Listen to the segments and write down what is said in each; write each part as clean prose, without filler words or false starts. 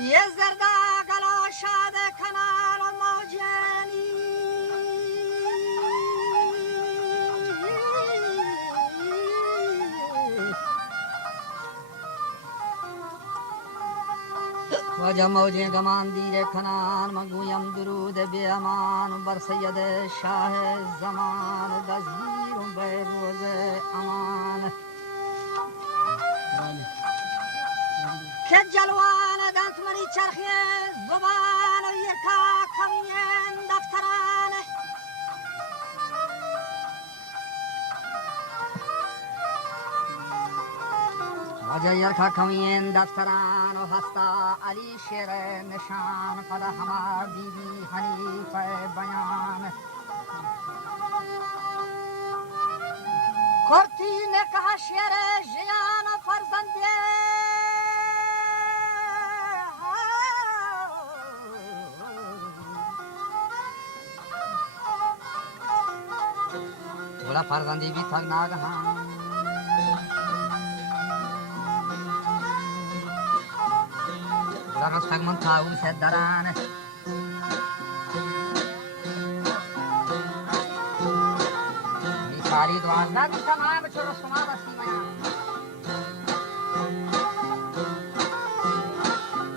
یه زرده گلا شاد کنال و موجنی واجه موجه گمان دیر کنان مگویم درود بی امان بر سید شاه زمان دزگیر به روز امان که جلوان دنت منی چرخی زبان و یکا کمین دفتران واجه یرکا کمین دفتران و هستا علی شیر نشان پدا همه بیبی حنیف بیان کرتی نکه شیر جیان و فرزنده بولا فرزندی بی تک ناگهان رستگ من تاوس درانه میخالی دوازده دی تمام چو رسوما بستی میا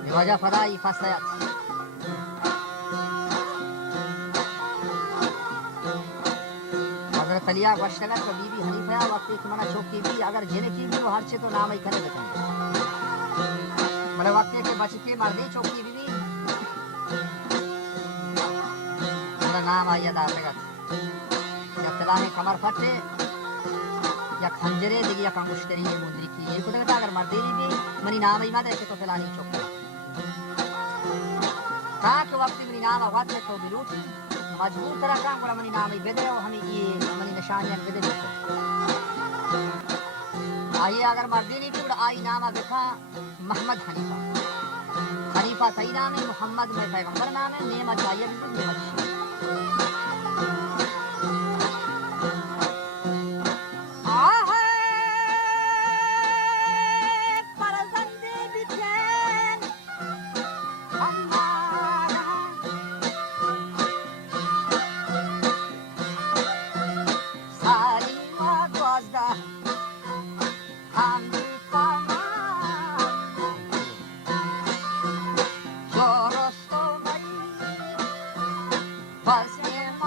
میواجه فدایی فستیت حضرت علیہ گوشتگر کو بی بی حنیفہ وقتی که منا چوکی بی اگر جنه کی بھی وہ ہر چی تو نام ہی کرے بکن ملے وقتی کہ بچی کی مردی چوکی بی بی منا نام آئی دار لگت یا تلانے کمر پھٹے یا خنجرے دیگی یا کمشتری مندری کی یہ کدھر اگر مردی بھی منی نام ہی مدرے کہ تو تلانی چوکی کہاں کہ وقتی منی نام آوات ہے تو بلوٹی مجبور طرح کام بڑا منی نامی بدے اور ہمیں یہ منی نشانیاں بدے دیتے آئیے اگر مردی نہیں پھر آئی نامہ بکھا محمد حنیفہ حنیفہ تی نامی محمد میں پیغمبر نام ہے نعمت آئیے بھی نعمت شیئر Pass him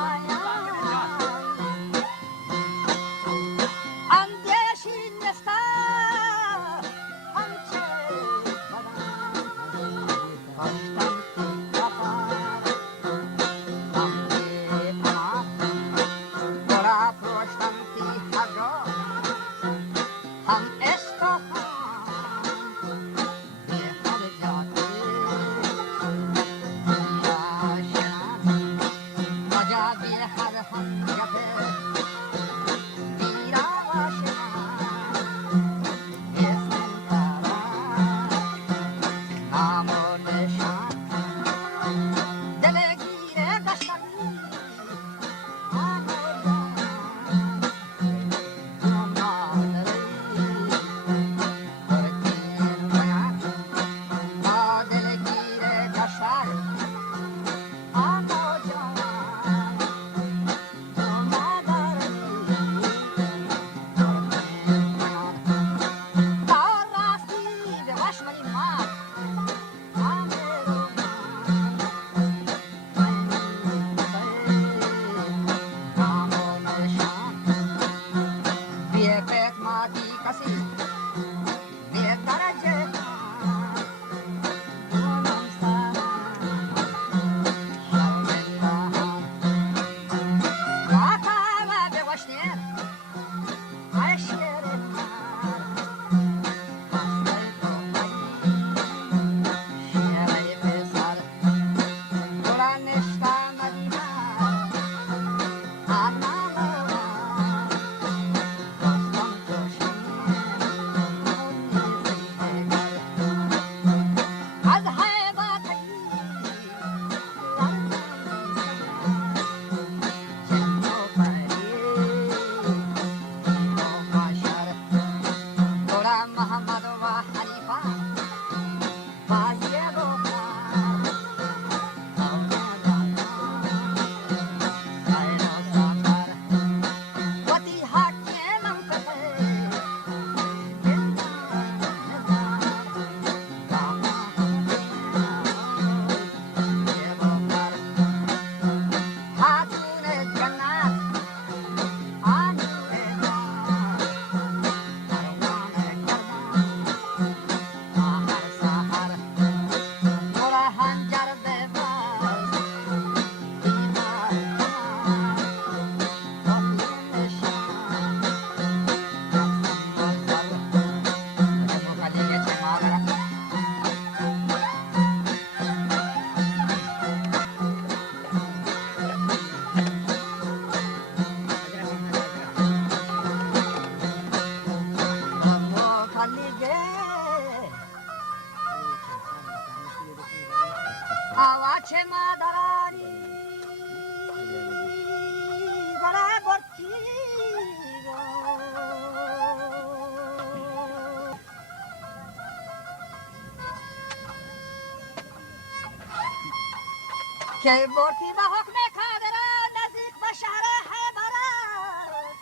که برتی به حکم کادران نزدیک به شهر حیبران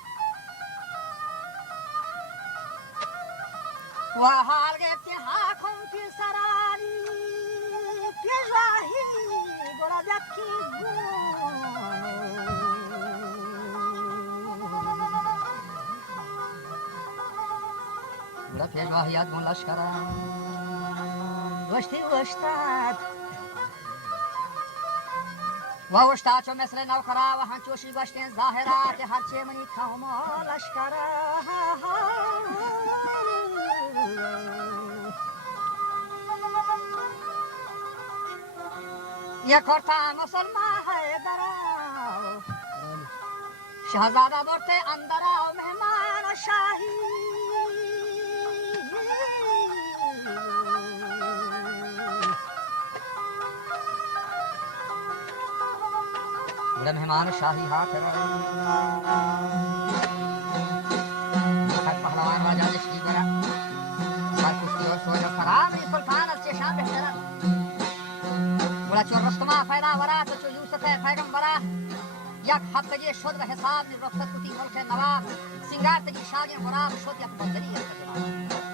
و حال گفتی حاکم پیسرانی پیشواهی گلابیت کی گونه پیشواهیت گون لشکران گشتی وشتاد و وشتاد چو مثل نوکرا و هنچوشی گشتین ظاهرات هرچه منی قوم و لشکرا یک کرتا مسلمان ہے درا شہزادہ برتے اندرا مہمان شاہی بڑے مہمان شاہی ہاتھ پہلوان راجہ لشکی برا سر کشتی اور سوجہ فرام سلطان از چشان بہترن بڑا چون رستما پیدا ورا تو چو یوسف پیغمبرا یک هفتگی شد و حساب می رخصت کتی ملک نواب سنگار تگی شاگین خراب شد یک بندری ارتجاب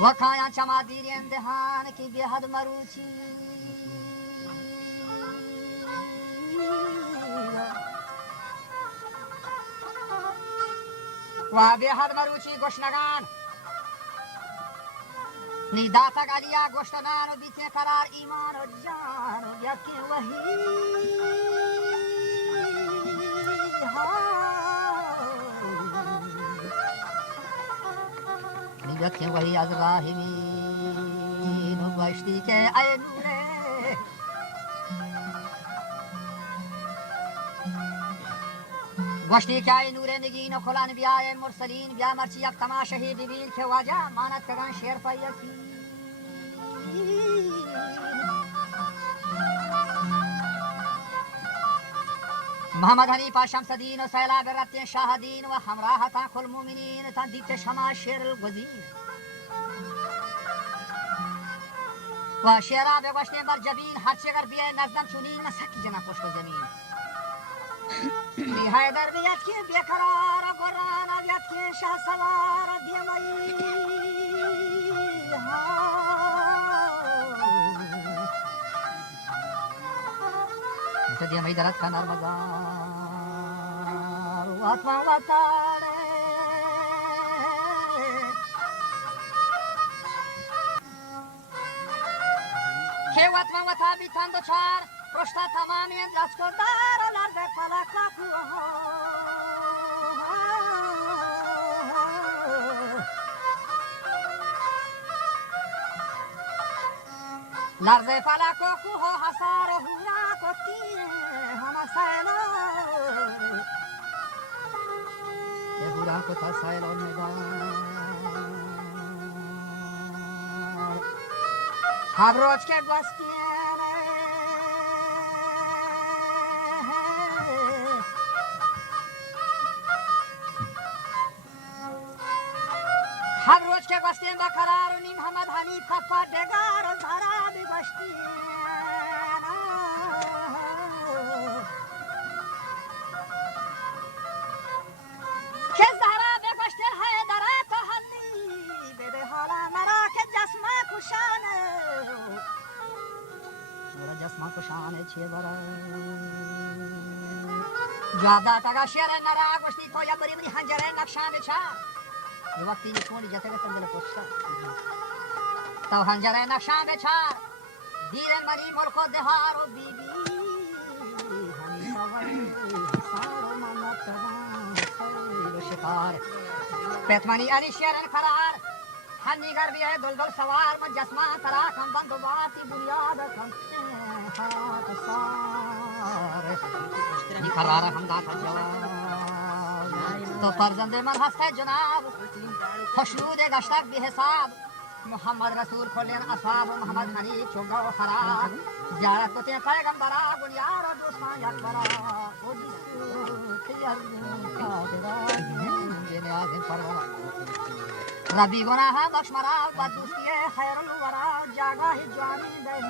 وکایا چما دیرین دهان کی بیهد مروچی و بیهد مروچی گشنگان نیداتا گلیا گشتنان و بیتن قرار ایمان و جان و یکی وحی यथे वही از راهمین و گشتی که ای نوره گشتی که ای نوره نگین و کلان بیای مرسلین بیا مرچی یک تماشهی ببین که واجه ماند کگان شیر پیکی محمد حنیفه شمس الدین و سیلاب رتین شاهدین و همراه تا کل مومنین تا دیت شما شیر الگزین و شیرا بگوشتیم بر جبین هرچی اگر بیه نزدم چونین مسکی جنا پشت زمین بی حیدر بیاد که بیقرار گران بیاد که شه سوار دیمایی دیمایی درد کنار مزار و اطمان و تاره که وطمن و تابی تند و چار رشتا تمامی دست کردار و لرزه پلک و کوه لرزه فلک و کوه و حسار و هورا کتی همه سیلا یه هورا کتا سیلا نگار هر روز که گوستیم هر روز که گوستیم با قرار و نیم محمد حنیف خفا دگار و زهرا بگوشتیم که زهرا بگوشتیم حیدره تا حلی بده حالا مرا که جسمه کشانه مرا جسمه کشانه چیه برای جواب داد اگه شیر نرا گوشتی تو یا بری بری خنجره نقشان بچار یه وقتی نشونی جاته که تندل پشتا تو خنجره نقشان بچار دیرن منی ملک و دهار و بی بی همیشه ولی سار و منت خیل و شکار پیتمانی علی شیرن قرار هنیگر بیه دلدل سوار من جسمان ترا کم بند و باسی بنیاد کم حات سار نی قرار هم داتا جواب تو فرزند من هسته جناب خوشنود گشتک بی حساب محمد رسول کلین اصحاب محمد حنیف چونگا و خراب زیارت کتے پیغمبرا بنیار و دوستان یک برا و دیسو تیردون کادران یہ نیازن پرورا ربی گناہ بخش مرا و دوستی خیر الورا جاگاہ جوانی دے